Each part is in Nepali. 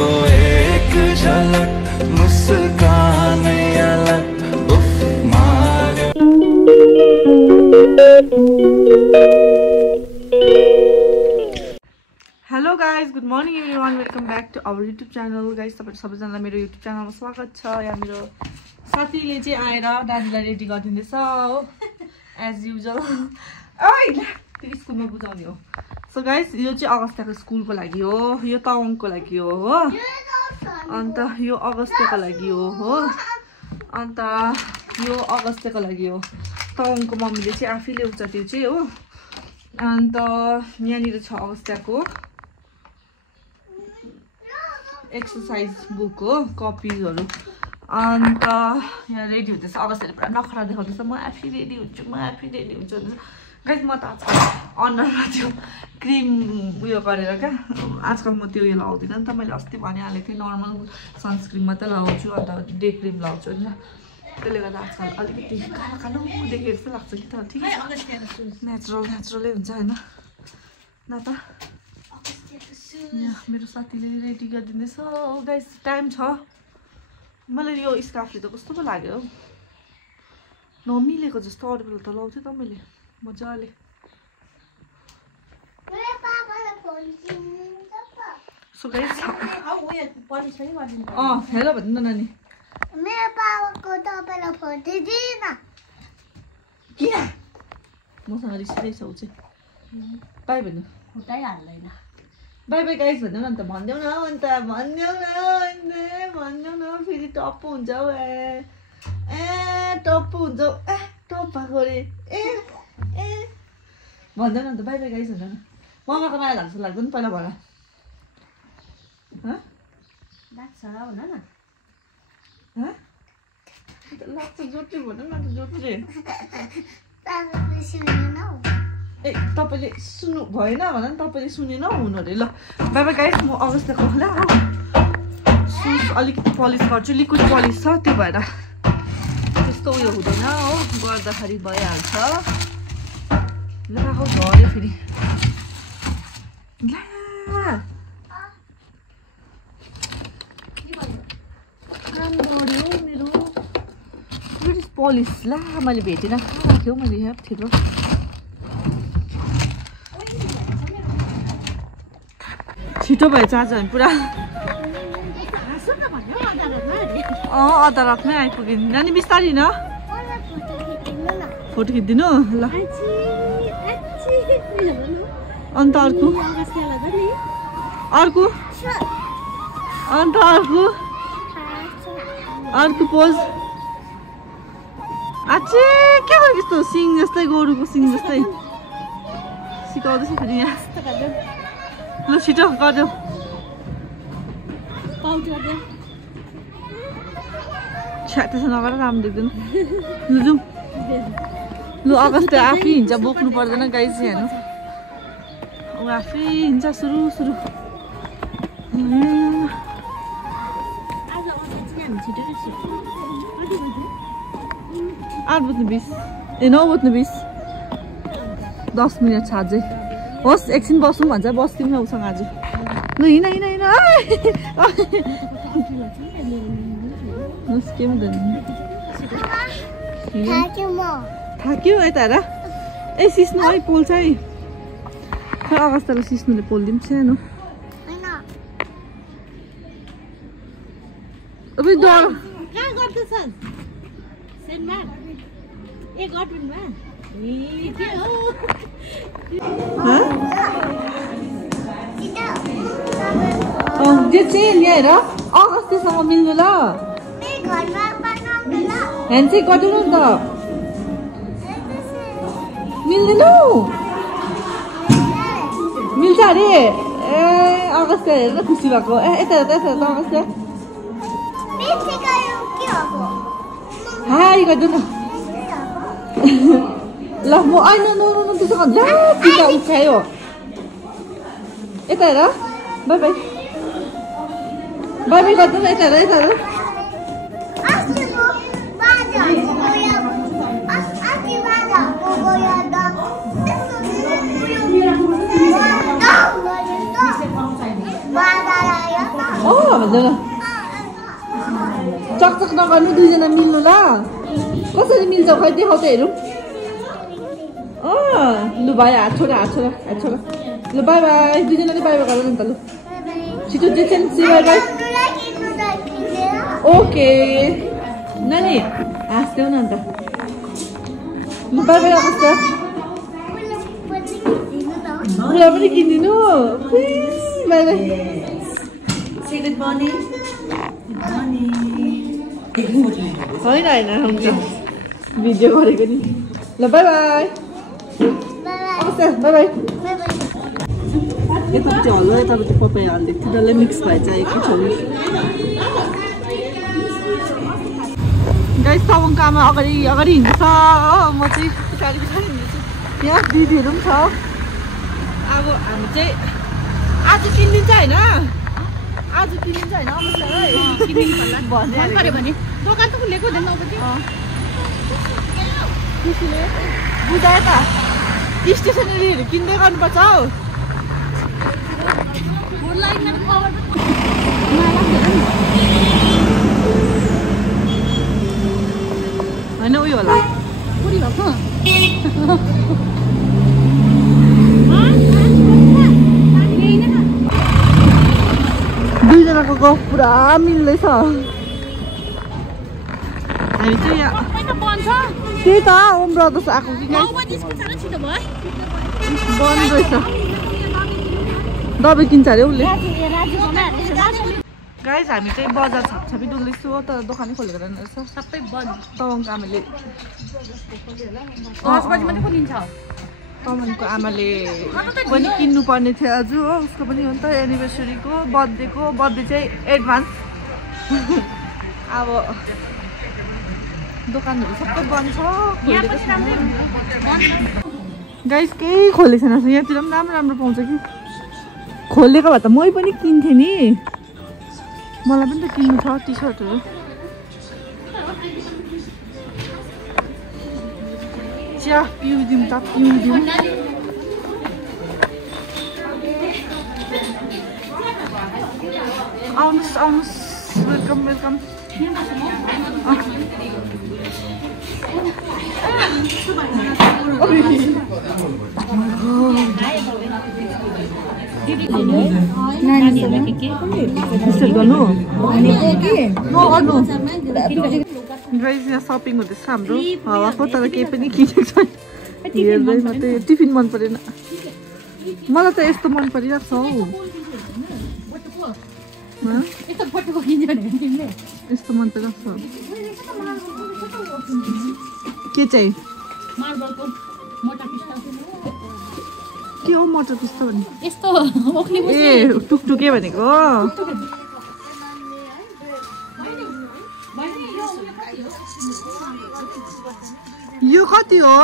को एक झलक मुस्कान अलग उफ मारे। Hello guys, good morning everyone, welcome back to our YouTube channel. Guys तपाईहरु सबैजनालाई मेरो युट्युब च्यानलमा स्वागत छ। यहाँ मेरो साथीले चाहिँ आएर दाजुलाई रेडी गरिदिँदैछ हो, एज युजुअल। फेरि स्कुलमा बुझाउने हो। सो गाइज, यो चाहिँ अगस्त्यको स्कुलको लागि हो, यो तावाङको लागि हो, अन्त यो अगस्त्यको लागि हो, अन्त यो अगस्त्यको लागि हो। तावाङको मम्मीले चाहिँ आफै ल्याउँछ त्यो चाहिँ हो। अन्त यहाँनिर छ अगस्त्यको एक्सर्साइज बुक हो, कपीहरू। अन्त यहाँ रेडी हुँदैछ अगस्त्यले, पुरा नखरा देखाउँदैछ, म आफै रेडी हुन्छु, म आफै रेडी हुन्छु भन्दैछ। गाइस, म त आजकल अनुहारमा त्यो क्रिम उयो गरेर क्या, आजकल म त्यो उयो लगाउँदिनँ नि त। मैले अस्ति भनिहालेको थिएँ नर्मल सनस्क्रिन मात्रै लगाउँछु, अन्त डे क्रिम लगाउँछु होइन। त्यसले गर्दा आजकल अलिकति कालो कालो देखेको जस्तो लाग्छ कि त। ठिकै छ, नेचुरलै हुन्छ होइन न त। यहाँ मेरो साथीले रेडी गरिदिँदैछ गाइस, टाइम छ। मलाई यो स्कार्फले त कस्तो पो लाग्यो, नमिलेको जस्तो। अरू बेला त लाउँथेँ त मैले मजाले। सो गाइस, हेलो भन्नु न नानी। मेरो बाबाको तपाईँलाई फोन दिदिन किन मसँग रिसाइरहेछ ऊ चाहिँ। बाई भन्नु, खुट्टै हाल्दैन। बाई बाई गाइस भन्नु न, अन्त भनिदेऊ न, अन्त भनिदेऊ न फेरि टप्पु हुन्छ हौ। टप्पु हुन्छ हौ, टप भएको अरे। भनिदेऊ न अन्त, बाई बाई गाइस भन्नु न। ममाको माया लाग्छ लाग्दैन पहिला भन। लाग्छ भन न। लाग्छ जोडले भन न, जोडले। ए तपाईँले सुन्नु भएन भन नि, तपाईँले सुनेन हुनु अरे। ल बाई बाई गाइस, म अगस्त्यको ल सुज अलिकति पलिस गर्छु, लिक्विड पलिस छ, त्यो भएर त्यस्तो उयो हुँदैन हो, गर्दाखेरि भइहाल्छ। ल राखौ झऱ्यो फेरि। काम गऱ्यो मेरो ब्रिटिस पलिस। ला मैले भेटेन, कहाँ राख्यो मैले यहाँ थियो। छिटो भएछ आज हामी पुरा। अदा रातमै आइपुग्यो नानी, बिस्तारी न। फोटो खिचिदिनु ल। अन्त अर्को अन्त अर्को पोज। आचे के भयो यस्तो सिङ जस्तै, गोरुको सिङ जस्तै सिकाउँदैछ फेरि यहाँ। ल छिटो गरिदेऊ। छ्या त्यसो नगर, राम्रो देख्दैन। लु जाउँ। लु अगस्त्य आफै हिँड्छ, बोक्नु पर्दैन गाइस। हेर्नु ऊ आफै हिँड्छ सुरु। 8:20 ए 9:20 10 मिनट छ अझै। होस् एकछिन बसौँ भन्छ, बस्दिनँ उसँग आज। ल हिँड के हुँदैन। थाक्यो यता हेर। ए सिस्नु है पोल्छ है। खै अगस्त्यलाई सिस्नुले पोलिदिउँ सानो। अब डर त्यो चाहिँ यहाँ हेर, अगस्त्यसँग मिल्नु ल। ह्यान्डसेक गरिदिनु नि त। मिल्दैन मिल्छ अरे। ए अगस्त्य हेरेर खुसी भएको। ए यता अगस्त्य हाई गरिदिनु न। ल म आइन त्यसो टिका उठायो। यता हेर, बाई बाई गरिदिनु न। यता हेर भन्दैन चकचक नगर्नु दुईजना मिल्नु ल कसरी मिल्छ खै देखाउ त हेरौँ लु भाइ हात छोड लु बाई बाई दुईजनाले बाई बाई गर नि त लु छिटो जे चाहिँ बाई बाई ओके नानी हाँस्देऊ न अन्त लु बाई बाई आएको पुरा पनि किनिदिनु बाई बाई होइन हुन्छ भिडियो गरेको नि ल बाई बाई बाई बाई यतापट्टि हलुवा यतापट्टि पपाया हालिदिएको थियो डल्लै मिक्स भएछ एकै छेउ गाइस तवङको आमा अगाडि हिँड्छ हो म चाहिँ पछाडि हिँड्दैछु यहाँ दिदीहरू पनि छ अब हामी चाहिँ आज किनिदिन्छ होइन आज किनिदिन्छ होइन भन्यो भने दोकान त खुलेको हुँदैन खुसीले बुझायो त स्टेसनरीहरू किन्दै गर्नुपर्छ हौ होइन उयो होला दुईजनाको गफ पुरा मिल्दैछ हामी चाहिँ यहाँ त्यही त ओम ब्रदर्स आएको कि बन्द रहेछ दबाई किन्छ अरे उसले गाइस हामी चाहिँ बजार छापछापी डुल्दैछु तर दोकानै खोलेको रहेन रहेछ सबै बन्द तवङको आमाले 10 बजी मात्रै खोलिन्छ तवङको आमाले पनि किन्नु पर्ने थियो आज हो उसको पनि हो नि त एनिभर्सरीको बर्थडे चाहिँ एडभान्स अब दोकानहरू सबै बन्द छ गाइस केही खोलेको छैन यहाँतिर पनि राम्रो पाउँछ कि खोलेको भए त मै पनि किन्थेँ नि मलाई पनि त किन्नु छ टी सर्टहरू चिया पिउदिउँ त पिउदिउँ आउनुहोस् वेलकम यहाँ सपिङ हुँदैछ हाम्रो हावाको तर केही पनि किनेको छैन हेर्दै मात्रै टिफिन मन परेन मलाई त यस्तो मन परिरहेको छ हौ यस्तो मन परिरहेको छ के चाहिँ के हो मटर पिस्ता भने ए टुकटुके भनेको यो कति हो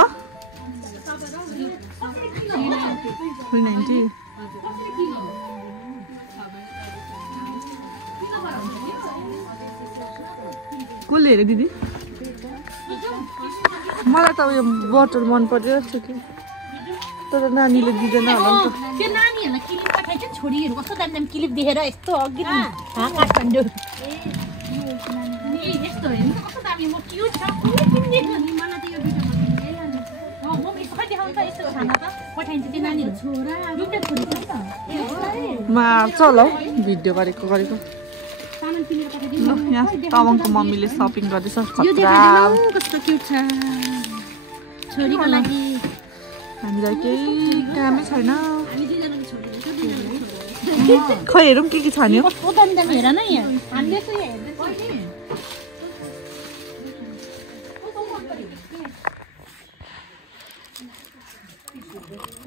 390 कसले हेरे दिदी मलाई त उयो बटर मन परिरहेको छ कि तर नानीले दिँदैन होला नि त त्यो नानीहरुलाई क्लिप पठाइछ छोरीहरु कस्तो दामी क्लिप देखेर यस्तो अघि काठमाडौँ ए यस्तो हेर्नु कस्तो दामी म क्यूट छ मलाई त यो भिडियोमा म यस्तो खै देखाउँ त यस्तो खाना त पठाइन्छ त्यो नानीहरु छोरा दुईटा छोरी छ त मार्छ होला भिडियो गरेको सामान किनेर पठाइदिनु ल यहाँ तवङको मम्मीले सपिङ गर्दैछ यो देखाइदिनु कस्तो क्यूट छ छोरीको लागि हामीलाई केही कामै छैन हामी दुईजनाको छोरी खै हेरौँ के छ नि कस्तो दामी हेर न यहाँ हामीले चाहिँ हेर्दैछ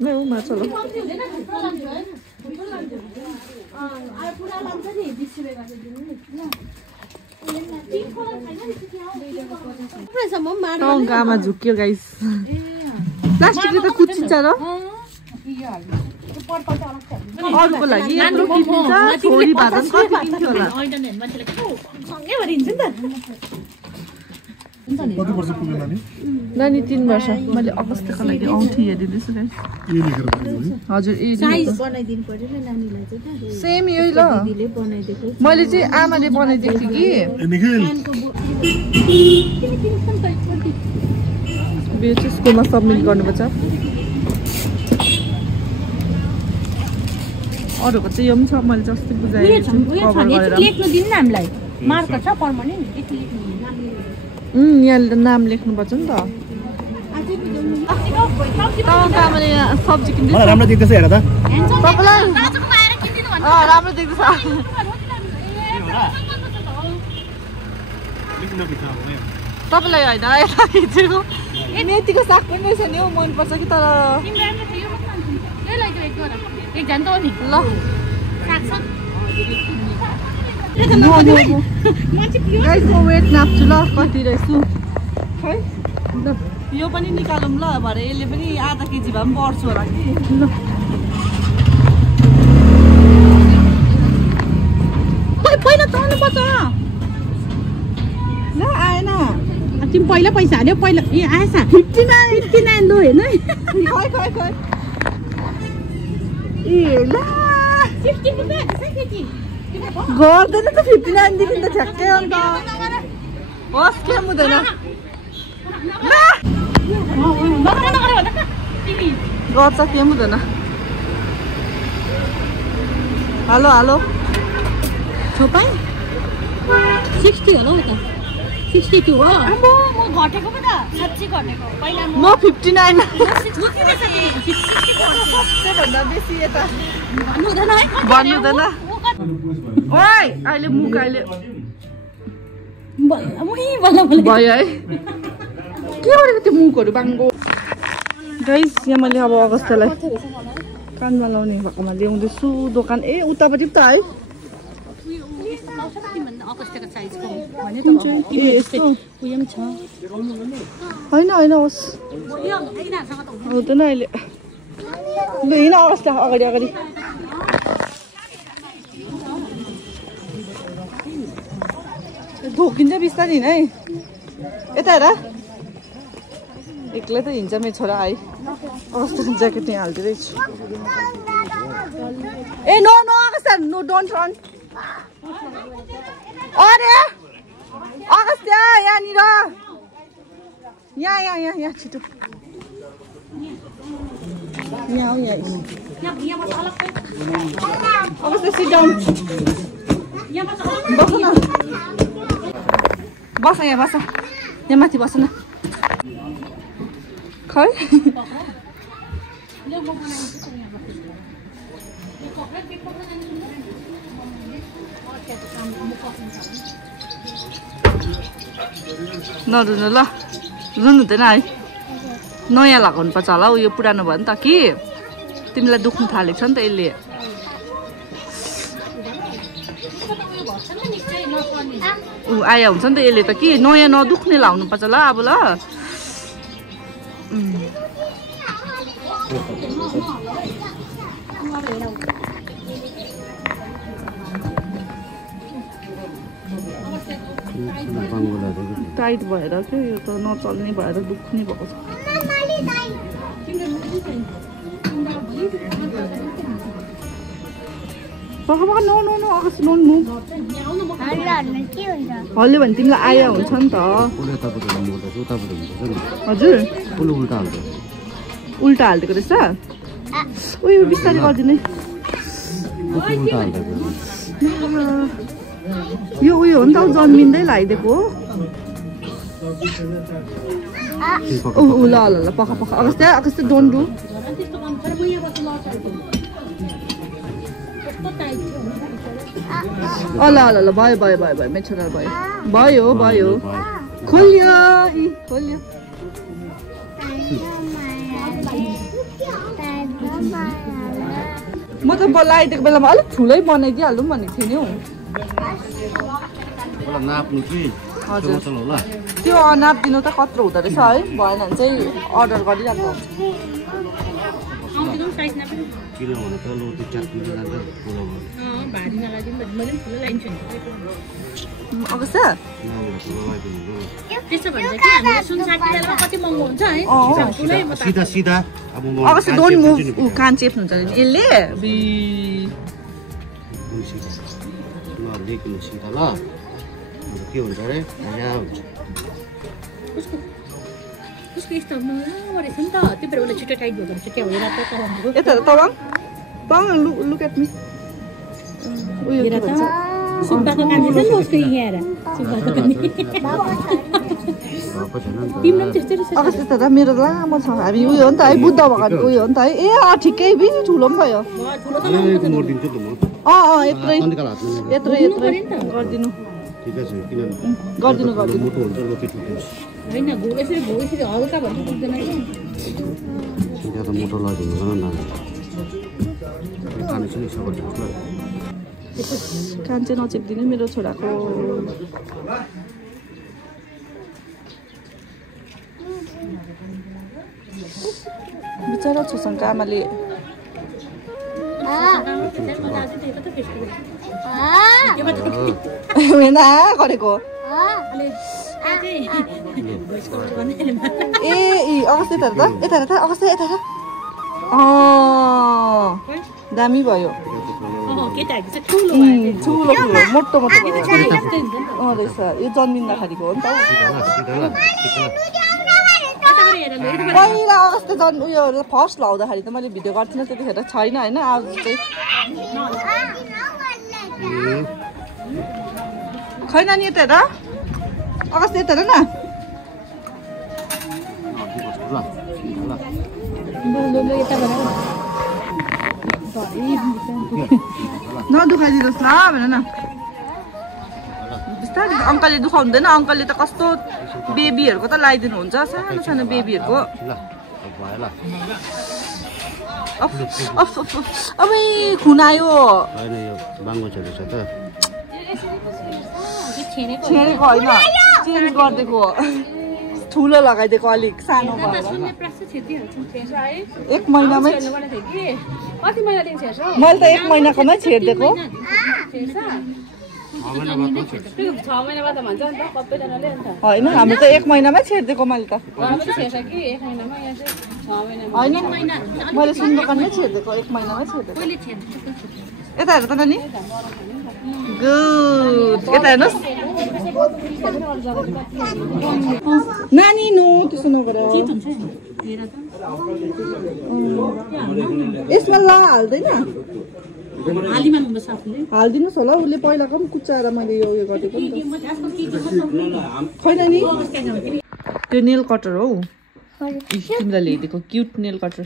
नै हो मार्छ होला तवङको आमा झुक्यो गाइस प्लास्टिकले त कुचिन्छ र अरूको लागि यत्रो किनिन्छ छोरी भात कति किन्थ्यो होला कति वर्ष पुग्यो नानी नानी 3 वर्ष मैले अगस्तको लागि औँठी हेरिदिँदैछु गाइस ए लेखेर बनाएको हजुर ए साइज बनाइदिनु पर्यो नि नानीलाई चाहिँ त सेम यही ल दिदीले बनाइदिएको मैले चाहिँ आमाले बनाइदिएको थिएँ कि ए निखिल यो चाहिँ स्कुलमा सबमिट गर्नुपर्छ अरूको चाहिँ यो पनि छ मैले जस्तै बुझाएँ कभर गरेर लेख्नु दिनु न हामीलाई मार्कर छ पर्मानेन्ट यति लेख्नु यहाँ नाम लेख्नुपर्छ नि त आमाले यहाँ सब्जी किन्दैछ राम्रो देख्दैछ हेर त तपाईँलाई राम्रो देख्दैछ तपाईँलाई होइन यता खिचेको मेथीको साग पनि रहेछ नि हौ मनपर्छ कि तर ल गाइस म वेट नाप्छु ल कति रहेछु खै यो पनि निकालौँ ल भरे यसले पनि आधा केजी भए पनि बढ्छु होला कि ल पहिला चढ्नुपर्छ ल आएन तिमी पहिला पैसा हाल्यो पहिला ए आएछ 59 लो हेर्नु खै खै खै ए ल 50 रुपैयाँ केटी गर्दैन त 59 देखि त ठ्याक्कै अन्त होस् केही हुँदैन गर्छ केही हुँदैन हेलो हेलो छोपाई 60 होला हौ त 62 हो म घटेको पो त साच्चै घटेको पहिला म 59 भन्दा बेसी यता भन्नु हुँदैन है भन्नु हुँदैन ओइ अहिले मुख अहिले भयो है के गरेको त्यो मुखहरू बाङ्गो गाइस यहाँ मैले अब अगस्तलाई कानमा लाउने भएकोमा ल्याउँदैछु दोकान ए उतापट्टि त है होइन होइन होस् हुँदैन अहिले ल हिँड अगस्त अगाडि अगाडि ढोकिन्छ बिस्तारै हिँड है यता हेर एक्लै त हिँड्छ मेरो छोरा है अगस्तको ज्याकेट यहाँ हालिदिँदैछु ए no no August no don't run अरे अगस्त यहाँनिर यहाँ यहाँ यहाँ यहाँ छिटो यहाँ यहाँ अगस्त सिट डाउन बस न बस यहाँ बस यहाँ माथि बस न खै नरुनु ल रुनु हुँदैन है नयाँ लगाउनु पर्छ होला हौ यो पुरानो भयो नि त कि तिमीलाई दुख्नु थालेको छ नि त यसले आया हुन्छ नि त यसले त कि नयाँ नदुख्ने लाउनु पर्छ ल अब ल टाइट भएर क्या यो त नचल्ने भएर दुख्ने भएको छ पक्का पक्का no no no August no no हल्यो भने तिमीलाई आया हुन्छ नि त हजुर उल्टा हालिदिएको रहेछ उयो बिस्तारै गरिदिनु यो उयो हो नि त जन्मिँदै लगाइदिएको हो ल ल ल पक्का पक्का अगस्त अगस्त डोन्ट डु ल ल ल भयो भयो भयो भयो मेरो छोरा भयो भयो भयो खोल्यो इ खोल्यो म त लगाइदिएको बेलामा अलिक ठुलै बनाइदिइहालौँ भनेको थिएँ नि हौ हजुर त्यो नापिदिनु त कत्रो हुँदो रहेछ है भएन भने चाहिँ अर्डर गरिराख्नु हुन्छ किनभने त लो त्यो चाट किलो जान्छ ठुलो भारी नलागिन् भने मैले पनि ठुलो लाइन्छु नि अगस्त त्यसो भन्छ कि हामीले सुन 60 बेलामा कति महँगो हुन्छ है ठुलै सिधा सिधा अब म अगस्त डोन्ट मुभ कान चेप्नुहुन्छ नि यसले लेख्नु सिधा ल के हुन्छ अरे यहाँ हुन्छ उसको यस्तो नराम्रो रहेछ नि त त्यो भएर उसले छिटो टाइट भएको रहेछ क्या हो रातो कलमको यता तवाङ लुक एट मी उयो के भन्छ सुब्बाको कान छ नि उसको यहाँ आएर सुब्बाको कान तिम्रो पनि त्यस्तै रहेछ अगस्त त मेरो लामो छ हामी उयो हो नि त है बुद्ध भगवानको उयो हो नि त है ए ठिकै बि ठुलो पनि भयो ठुलो त मोडिदिन्छु त म यत्रै गरिदिनु ठिकै छ किन गरिदिनु मोटो हुन्छ लोके ठुलो होइन घोसरी हल्का भन्नु पुग्दैन कि सिधा त मोटो लगिदिनु न खाने चाहिँ सबै कान चाहिँ नचेप्दिनु मेरो छोराको बिचरा छोसँग आमाले गरेको अगस्त यता अगस्त यता दामी भयो ठुलो मोटो रहेछ यो जन्मिँदाखेरिको हो नि त पहिला अगस्त उयो फर्स्ट लाउँदाखेरि त मैले भिडियो गर्थेन त्यतिखेर छैन होइन आज चाहिँ खै नानी यता हेर अगस्त यता हेर न नदुखाइदिनुहोस् ल भन न बिस्तारै अङ्कलले दुखाउँदैन अङ्कलले त कस्तो बेबीहरूको त लगाइदिनुहुन्छ सानो सानो बेबीहरूको अब खुन आयो छेडेको होइन चेन्ज गरिदिएको ठुलो लगाइदिएको अलिक सानो भएर 1 महिनामै मैले त 1 महिनाकोमै छेडिदिएको होइन हाम्रो त 1 महिनामै छेडिदिएको मैले त होइन मैले सुन दोकानमै छेडिदिएको 1 महिनामै छेडिदिएको यता हेर त नानी गुड यता हेर्नुहोस् नानी नो त्यसो नगर यसमा ला हाल्दैन हालिदिनुहोस् होला उसले पहिलाको पनि कुच्चाएर मैले यो गरिदिएको नि खै नानी त्यो नेल कटर हो तिमीलाई ल्याइदिएको क्युट नेल कटर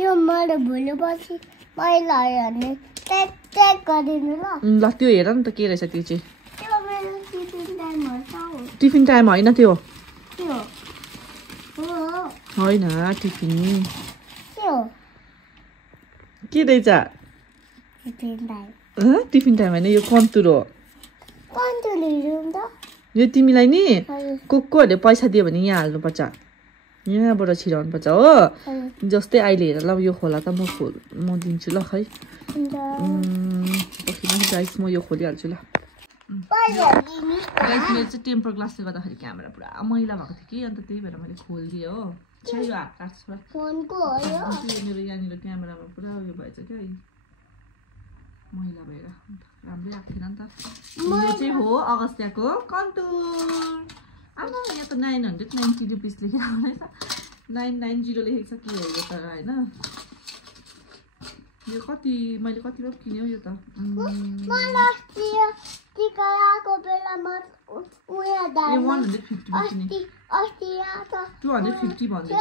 यो मैले भोलिपछि पहिला हेर्ने ट्याक गरिदिनु ल त्यो हेर नि त के रहेछ त्यो चाहिँ त्यो मेरो टिफिन टाइम हो टिफिन टाइम होइन त्यो त्यो होइन टिफिन त्यो के रहेछ टिफिन टाइम होइन यो कन्तुर हो यो तिमीलाई नि कोहरूले पैसा दियो भने यहाँ हाल्नुपर्छ यहाँबाट छिराउनुपर्छ हो जस्तै अहिले हेर ल यो खोला त म दिन्छु ल खै गाइस म यो खोलिहाल्छु ल गाइस मेरो चाहिँ टेम्पर ग्लासले गर्दाखेरि क्यामेरा पुरा मैला भएको थियो कि अन्त त्यही भएर मैले खोलिदिएँ हो यो हात काट्छु मेरो यहाँनिर क्यामेरामा पुरा उयो भएछ क्या मैला भएर राम्रै आएको थिएन नि त यो चाहिँ हो अगस्त्याको कन्तुर आमा यहाँ त 990 रुपिस लेखेर आउँदैछ 990 लेखेको छ के हो यो त होइन यो कति मैले कतिमा किने हो यो त 250 भन्दै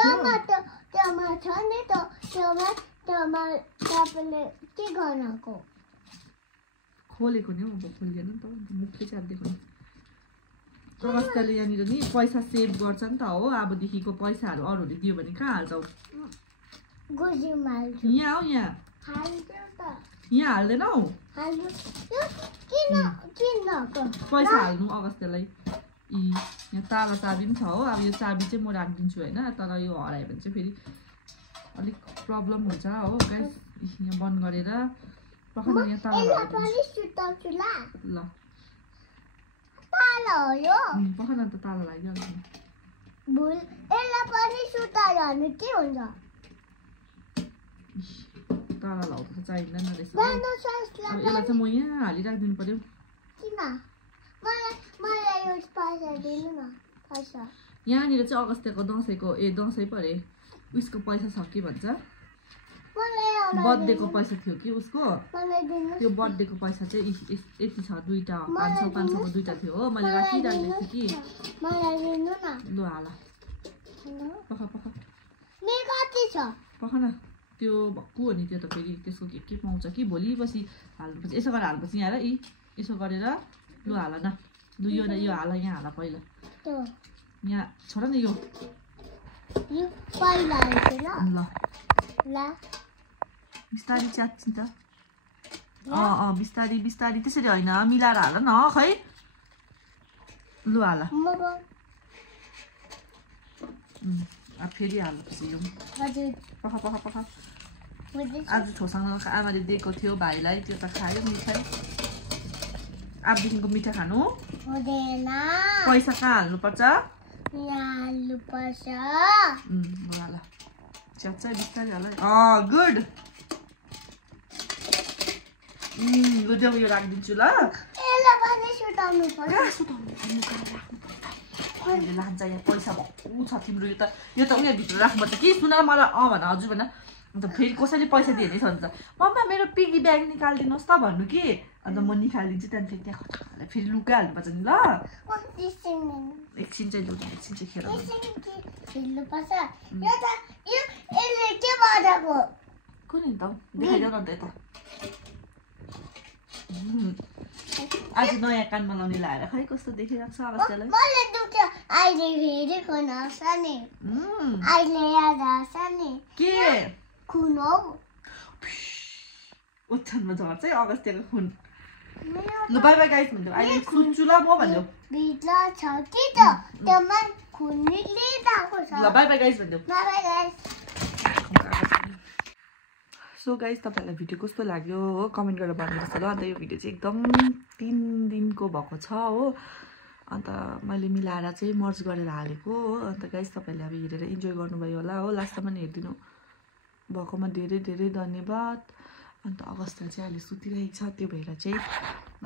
थियो खोलेको नि अब खोलिएन नि त मुखले चाप्दिएको नि अगस्त्याले यहाँनिर नि पैसा सेभ गर्छ नि त हो अबदेखिको पैसाहरू अरूहरूले दियो भने कहाँ हाल्छौ यहाँ हो यहाँ हाल्दैनौ पैसा हाल्नु अगस्त्यालाई यहाँ ताला चाबी पनि छ हो अब यो चाबी चाहिँ म राखिदिन्छु होइन तर यो हरायो भने चाहिँ फेरि अलिक प्रब्लम हुन्छ हो गाइस यहाँ बन्द गरेर पखन यहाँ ताला यसलाई लगाइदिन्छु पनि सुताउँछु ल ल ताला हो यो पखन अन्त ताला लगाइदियो भुल यसलाई पनि सुतायो भने के हुन्छ ताला लगाउनु त चाहिँदैन रहेछ डाइनोसरसलाई अब यसलाई चाहिँ म यहाँ हालिराखिदिनु पर्यो किन मलाई यो पैसा दिनु न पैसा यहाँनिर चाहिँ अगस्त्यको दसैँको दसैँ पो अरे उसको पैसा छ के भन्छ बर्थडेको पैसा थियो कि उसको मलाई दिनु त्यो बर्थडेको पैसा चाहिँ यति छ दुईटा 500 दुईटा थियो हो मैले राखिराखेको थिएँ कि मलाई दिनु न लु हाला पख नि कति छ पख न त्यो भक्कु हो नि त्यो त फेरि त्यसको के पाउँछ कि भोलि पछि हाल्नुपर्छ यसो गरेर हाल्नुपर्छ यहाँ हेर यसो गरेर लु हाला न लु यो हाला यहाँ हाला पहिला यहाँ छोड न यो पहिला ल ल बिस्तारी च्यात्छ त बिस्तारी बिस्तारी त्यसरी होइन मिलाएर हाल न खै लु हाला फेरि हाल्नुपर्छ यो पख पख पख आज छोसँग आमाले दिएको थियो भाइलाई त्यो त खायो मिठाई अबदेखिको मिठा खानु हुँदैन पैसा कहाँ हाल्नुपर्छ यहाँ हाल्नुपर्छ ल च्यात्छ बिस्तारै हाल गुड गुड यो राखिदिन्छु ल यसलाई पनि सुताउनु पर्छ अहिले लान्छ यहाँ पैसा भक्कु छ तिम्रो यो त उयो भित्र राख्नुपर्छ कि सुन मलाई भन हजुर भन अन्त फेरि कसैले पैसा दियो भने भन्छ मम्मा मेरो पिगी ब्याग निकालिदिनुहोस् त भन्नु कि अन्त म निकालिदिन्छु त्यहाँदेखि फेरि त्यहाँ खटाले फेरि लुकाइहाल्नुपर्छ नि ल एकछिन चाहिँ लुगा एकछिन चाहिँ खेर खेल्नुपर्छ यसले के बनाएको कुन त देखाइदेऊ न त यता आज नयाँ कानमा लाउने लाएर खै कस्तो देखिरहेको छ अवस्थालाई मलाई दुख्यो अहिले फेरि खुन आउँछ नि अहिले याद आउँछ नि के खुन हौ ओछ्यानमा झर्छ है अगस्त्यको खुन ल बाई बाई गाइस भन्देऊ अहिले सुन्छु ल म भन्देऊ भित्र छ कि त त्यसमा खुन निक्लिरहेको छ ल बाई बाई गाइस भन्देऊ bye bye guys so guys तपाईँहरूलाई भिडियो कस्तो लाग्यो हो कमेन्ट गरेर भन्नुहोस् ल अन्त यो भिडियो चाहिँ एकदम 3 दिनको भएको छ हो अन्त मैले मिलाएर चाहिँ मर्ज गरेर हालेको हो अन्त गाइस तपाईँहरूले अब हेरेर इन्जोय गर्नुभयो होला हो लास्टमा पनि हेरिदिनु भएकोमा धेरै धेरै धन्यवाद अन्त अगस्त्य चाहिँ अहिले सुतिरहेको छ त्यो भएर चाहिँ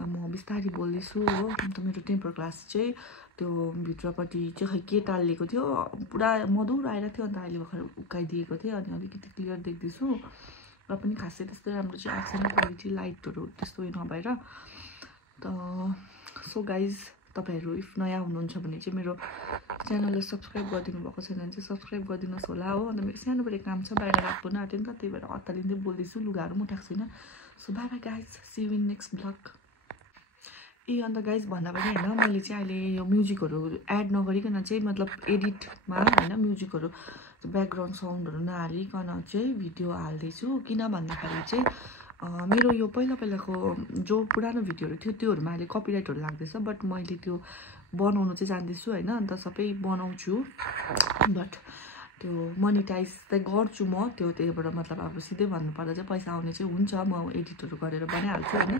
म बिस्तारै बोल्दैछु हो अन्त मेरो टेम्पर ग्लास चाहिँ त्यो भित्रपट्टि चाहिँ खै के टालिएको थियो पुरा मधुर आइरहेको थियो अन्त अहिले भर्खर उकाइदिएको थिएँ अनि अलिकति क्लियर देख्दैछु र पनि खासै त्यस्तो राम्रो चाहिँ आएको छैन क्वालिटी लाइटहरू त्यस्तो उयो नभएर त सो गाइज तपाईँहरू इफ नयाँ हुनुहुन्छ भने चाहिँ मेरो च्यानललाई सब्सक्राइब गरिदिनु भएको छैन भने चाहिँ सब्सक्राइब गरिदिनुहोस् होला हो अन्त मेरो सानो बडे काम छ बाहिर राख्नु आँट्यो नि त त्यही भएर अत्तालिँदै बोल्दैछु लुगाहरू पनि उठाएको छैन so bye bye guys see you in next blog अन्त गाइज भन्दा पनि होइन मैले चाहिँ अहिले यो म्युजिकहरू एड नगरिकन चाहिँ मतलब एडिटमा होइन म्युजिकहरू ब्याकग्राउन्ड साउन्डहरू नहालिकन चाहिँ भिडियो हाल्दैछु किन भन्दाखेरि चाहिँ मेरो यो पहिलाको जो पुरानो भिडियोहरू थियो त्योहरूमा अहिले कपिराइटहरू लाग्दैछ बट मैले त्यो बनाउनु चाहिँ जान्दैछु होइन अन्त सबै बनाउँछु बट त्यो मोनिटाइज चाहिँ गर्छु म त्यहीबाट मतलब अब सिधै भन्नुपर्दा चाहिँ पैसा आउने चाहिँ हुन्छ म एडिटहरू गरेर बनाइहाल्छु होइन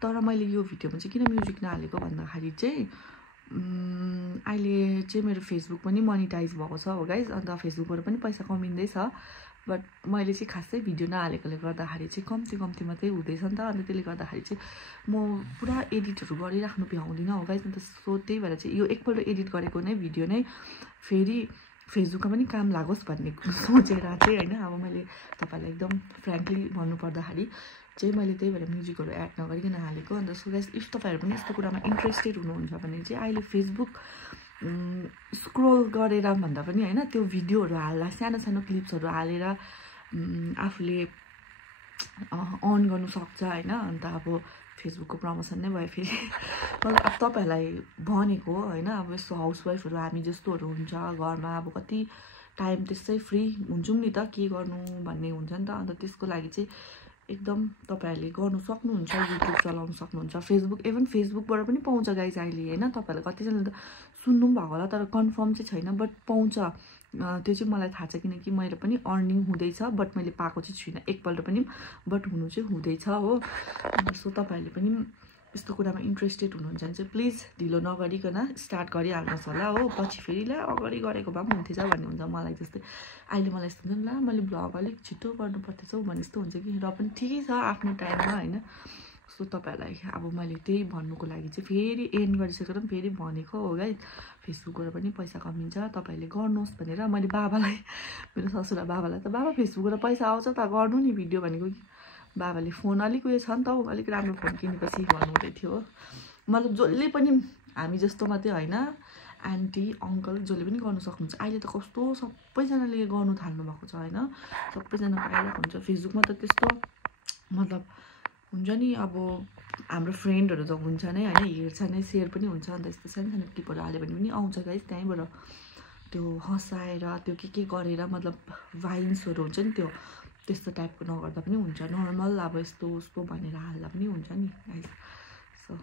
तर मैले यो भिडियोमा चाहिँ किन म्युजिक नहालेको भन्दाखेरि चाहिँ अहिले चाहिँ मेरो फेसबुक पनि मोनिटाइज भएको छ हो गाइज अन्त फेसबुकबाट पनि पैसा कमिँदैछ बट मैले चाहिँ खासै भिडियो नहालेकोले गर्दाखेरि चाहिँ कम्ती मात्रै हुँदैछ नि त अन्त त्यसले गर्दाखेरि चाहिँ म पुरा एडिटहरू गरिराख्नु भ्याउँदिनँ हो गाइज अन्त सो त्यही भएर चाहिँ यो एकपल्ट एडिट गरेको नै भिडियो नै फेरि फेसबुकमा पनि काम लागोस् भन्ने सोचेर चाहिँ होइन अब मैले तपाईँलाई एकदम फ्रेङ्कली भन्नुपर्दाखेरि चाहिँ मैले त्यही भएर म्युजिकहरू एड नगरिकन हालेको अन्त सो गाइस इफ तपाईँहरू पनि यस्तो कुरामा इन्ट्रेस्टेड हुनुहुन्छ भने चाहिँ अहिले फेसबुक स्क्रोल गरेर भन्दा पनि होइन त्यो भिडियोहरू हाल्दा सानो क्लिप्सहरू हालेर आफूले अन गर्नु सक्छ होइन अन्त अब फेसबुकको प्रमोसन नै भयो फेरि मतलब अब तपाईँहरूलाई भनेको होइन अब यस्तो हाउसवाइफहरू हामी जस्तोहरू हुन्छ घरमा अब कति टाइम त्यसै फ्री हुन्छौँ नि त के गर्नु भन्ने हुन्छ नि त अन्त त्यसको लागि चाहिँ एकदम तपाईहरुले गर्न सक्नुहुन्छ युट्युब चलाउन सक्नुहुन्छ फेसबुक इभन फेसबुकबाट पनि पाउँछ गाइस अहिले हैन तपाईहरुले कतिजनाले त सुन्नु पनि भएको होला तर कन्फर्म चाहिँ छैन बट पाउँछ त्यो चाहिँ मलाई थाहा छ किनकि मैले पनि अर्निङ हुँदैछ बट मैले पाएको चाहिँ छुइनँ एकपल्ट पनि बट हुनु चाहिँ हुँदैछ हो सो तपाईहरुले पनि यस्तो कुरामा इन्ट्रेस्टेड हुनुहुन्छ भने चाहिँ प्लिज ढिलो नगरिकन स्टार्ट गरिहाल्नुहोस् होला हो पछि फेरि ला अगाडि गरेको भए पनि हुन्थेछ भन्ने हुन्छ मलाई जस्तै अहिले मलाई यस्तो हुन्छ नि ला मैले भ्लग अलिक छिटो गर्नु पर्दैछ भने जस्तो हुन्छ कि र पनि ठिकै छ आफ्नो टाइममा हैन सो तपाईहरुलाई अब मैले त्यही भन्नुको लागि चाहिँ फेरि एन्ड गरिसकेर पनि फेरि भनेको हो गाइस फेसबुकबाट पनि पैसा कमिन्छ तपाईहरुले गर्नुहोस् भनेर मैले बाबालाई मेरो ससुरा बाबालाई त बाबा फेसबुकबाट पैसा आउँछ त गर्नु नि भिडियो भनेको बाबाले फोन अलिक उयो छ नि त अलिक राम्रो फोन किनेपछि भन्नुहुँदै थियो मतलब जसले पनि हामी जस्तो मात्रै हैन आन्टी अङ्कल जसले पनि गर्न सक्नुहुन्छ अहिले त कस्तो सबैजनाले गर्नु थाल्नु भएको छ हैन सबैजना पाइरहेको हुन्छ फेसबुकमा त त्यस्तो मतलब हुन्छ नि अब हाम्रो फ्रेन्डहरु त हुन्छ नै हैन हेर्छ नै शेयर पनि हुन्छ अन्त यस्तो सानो क्लिपहरु हाल्यो भने पनि आउँछ गाइस त्यहीबाट त्यो हँसाएर त्यो के गरेर मतलब भाइन्सहरु हुन्छ नि त्यो त्यस्तो टाइपको नगर्दा पनि हुन्छ नर्मल अब यस्तो उस्तो भनेर हाल्दा पनि हुन्छ नि गाइस सो